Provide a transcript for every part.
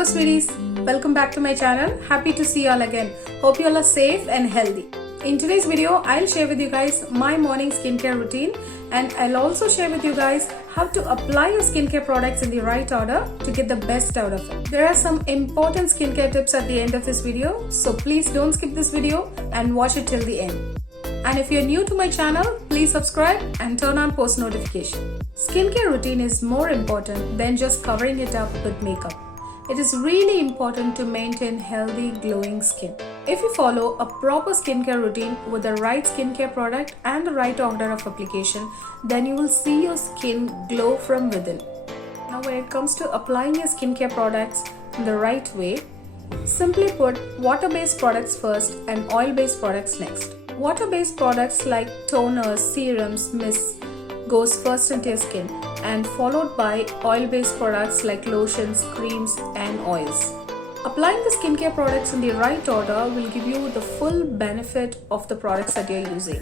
Hello sweeties, welcome back to my channel. Happy to see you all again. Hope you all are safe and healthy. In today's video, I'll share with you guys my morning skincare routine, and I'll also share with you guys how to apply your skincare products in the right order to get the best out of it. There are some important skincare tips at the end of this video, so please don't skip this video and watch it till the end. And if you're new to my channel, please subscribe and turn on post notification. Skincare routine is more important than just covering it up with makeup. It is really important to maintain healthy, glowing skin. If you follow a proper skincare routine with the right skincare product and the right order of application, then you will see your skin glow from within. Now, when it comes to applying your skincare products in the right way, simply put water-based products first and oil-based products next. Water-based products like toners, serums, mists goes first into your skin and followed by oil-based products like lotions, creams and oils. Applying the skincare products in the right order will give you the full benefit of the products that you're using.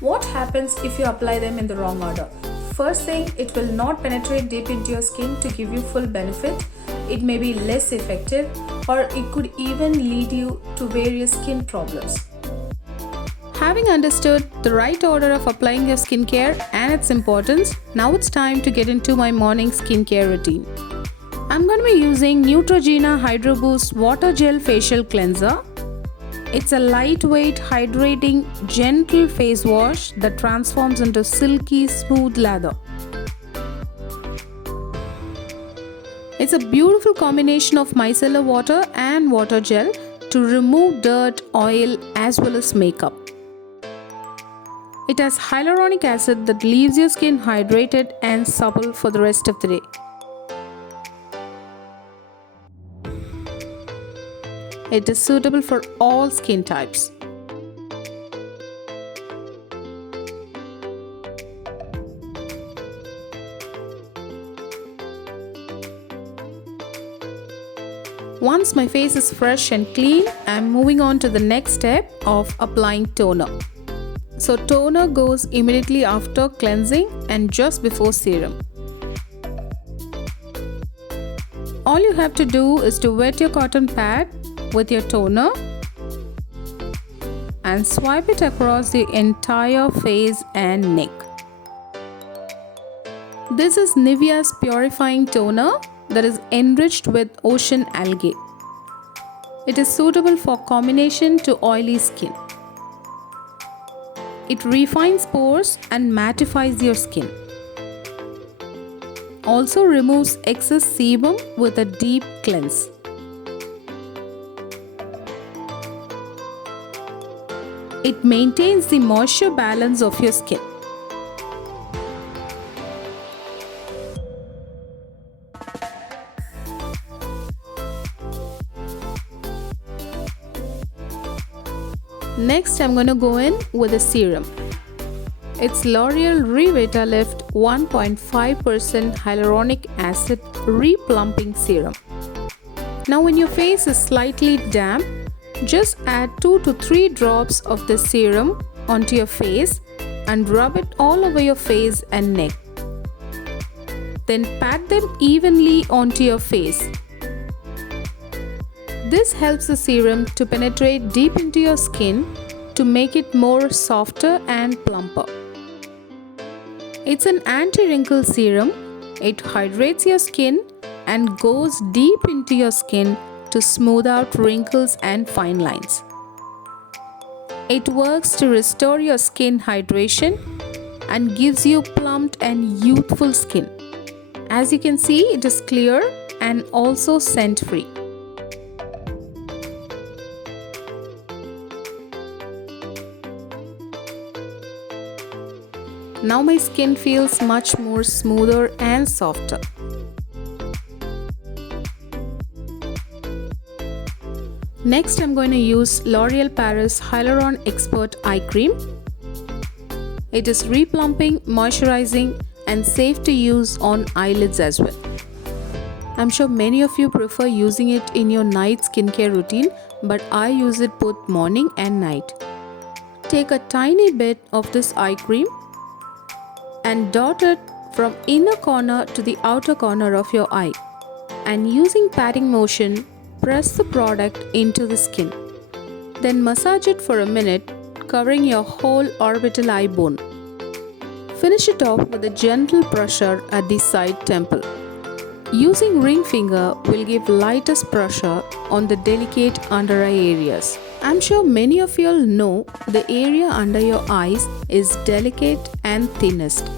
What happens if you apply them in the wrong order? First thing, it will not penetrate deep into your skin to give you full benefit. It may be less effective, or it could even lead you to various skin problems. Having understood the right order of applying your skincare and its importance, now it's time to get into my morning skincare routine. I'm going to be using Neutrogena Hydro Boost Water Gel Facial Cleanser. It's a lightweight, hydrating, gentle face wash that transforms into silky, smooth lather. It's a beautiful combination of micellar water and water gel to remove dirt, oil as well as makeup. It has hyaluronic acid that leaves your skin hydrated and supple for the rest of the day. It is suitable for all skin types. Once my face is fresh and clean, I am moving on to the next step of applying toner. So toner goes immediately after cleansing and just before serum. All you have to do is to wet your cotton pad with your toner and swipe it across the entire face and neck. This is Nivea's purifying toner that is enriched with ocean algae. It is suitable for combination to oily skin. It refines pores and mattifies your skin. Also removes excess sebum with a deep cleanse. It maintains the moisture balance of your skin. Next, I'm going to go in with a serum. It's L'Oreal Revitalift 1.5% hyaluronic acid replumping serum. Now, when your face is slightly damp, just add 2 to 3 drops of the serum onto your face and rub it all over your face and neck. Then pat them evenly onto your face. This helps the serum to penetrate deep into your skin to make it more softer and plumper. It's an anti-wrinkle serum. It hydrates your skin and goes deep into your skin to smooth out wrinkles and fine lines. It works to restore your skin hydration and gives you plumped and youthful skin. As you can see, it is clear and also scent-free. Now my skin feels much more smoother and softer. Next, I'm going to use L'Oreal Paris Hyaluron Expert Eye Cream. It is replumping, moisturizing and safe to use on eyelids as well. I'm sure many of you prefer using it in your night skincare routine, but I use it both morning and night. Take a tiny bit of this eye cream and dot it from inner corner to the outer corner of your eye. and using patting motion, press the product into the skin. Then massage it for a minute, covering your whole orbital eye bone. Finish it off with a gentle pressure at the side temple. Using ring finger will give lightest pressure on the delicate under eye areas. I'm sure many of you all know the area under your eyes is delicate and thinnest.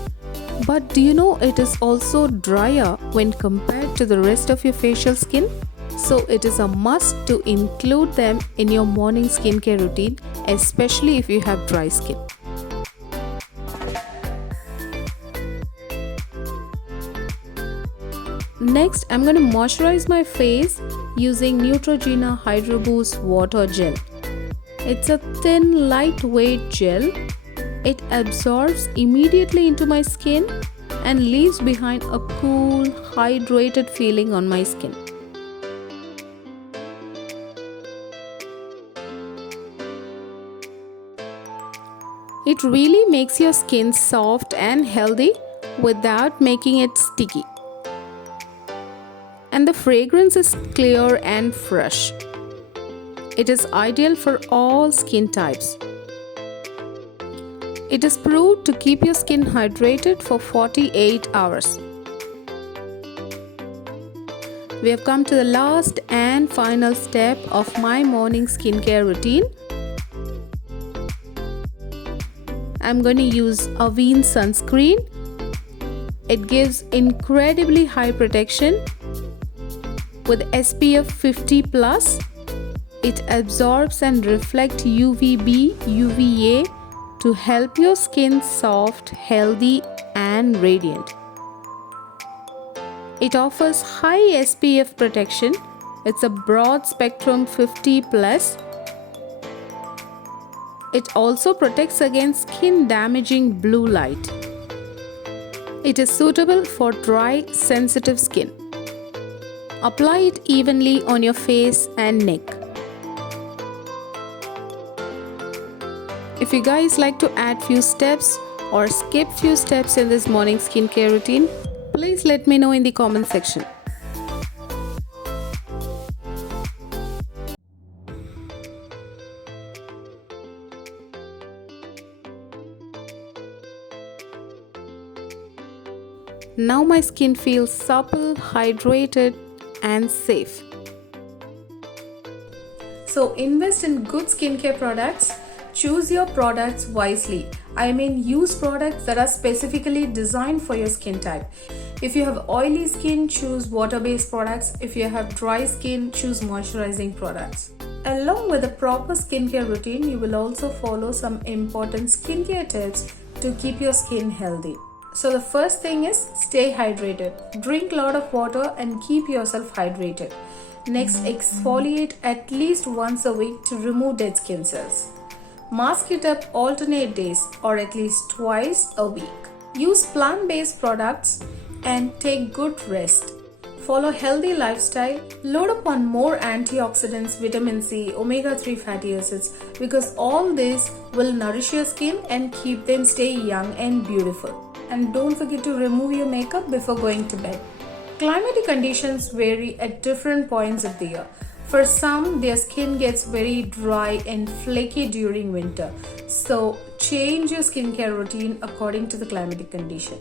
But do you know it is also drier when compared to the rest of your facial skin? So it is a must to include them in your morning skincare routine, especially if you have dry skin. Next, I'm going to moisturize my face using Neutrogena Hydro Boost Water Gel. It's a thin, lightweight gel. It absorbs immediately into my skin and leaves behind a cool, hydrated feeling on my skin. It really makes your skin soft and healthy without making it sticky. And the fragrance is clear and fresh. It is ideal for all skin types. It is proved to keep your skin hydrated for 48 hours. We have come to the last and final step of my morning skincare routine. I'm going to use Avène sunscreen. It gives incredibly high protection with SPF 50+. It absorbs and reflects UVB, UVA to help your skin soft, healthy and radiant. It offers high SPF protection. It's a broad spectrum 50+. It also protects against skin damaging blue light. It is suitable for dry, sensitive skin. Apply it evenly on your face and neck. If you guys like to add few steps or skip few steps in this morning skincare routine, please let me know in the comment section. Now my skin feels supple, hydrated and safe. So invest in good skincare products. Choose your products wisely. I mean, use products that are specifically designed for your skin type. If you have oily skin, choose water-based products. If you have dry skin, choose moisturizing products. Along with a proper skincare routine, you will also follow some important skincare tips to keep your skin healthy. So the first thing is stay hydrated. Drink a lot of water and keep yourself hydrated. Next, exfoliate at least once a week to remove dead skin cells. Mask it up alternate days or at least twice a week. Use plant-based products and take good rest. Follow healthy lifestyle. Load up on more antioxidants, vitamin C, omega-3 fatty acids because all this will nourish your skin and keep them stay young and beautiful. And don't forget to remove your makeup before going to bed. Climatic conditions vary at different points of the year. For some, their skin gets very dry and flaky during winter. So change your skincare routine according to the climatic condition.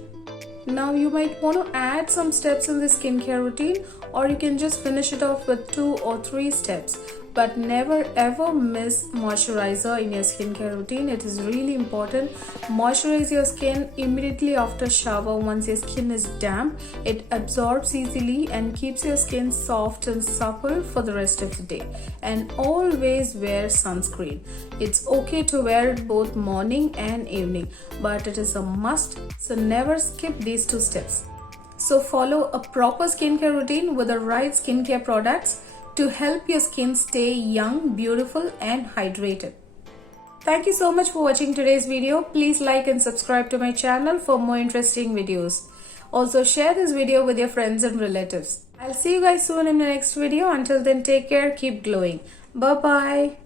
Now you might want to add some steps in the skincare routine, or you can just finish it off with 2 or 3 steps. But never ever miss moisturizer in your skincare routine. It is really important. Moisturize your skin immediately after shower. Once your skin is damp, it absorbs easily and keeps your skin soft and supple for the rest of the day. And always wear sunscreen. It's okay to wear it both morning and evening, but it is a must, so never skip these 2 steps. So follow a proper skincare routine with the right skincare products to help your skin stay young, beautiful and hydrated. Thank you so much for watching today's video. Please like and subscribe to my channel for more interesting videos. Also share this video with your friends and relatives. I'll see you guys soon in the next video. Until then, take care, keep glowing. Bye bye.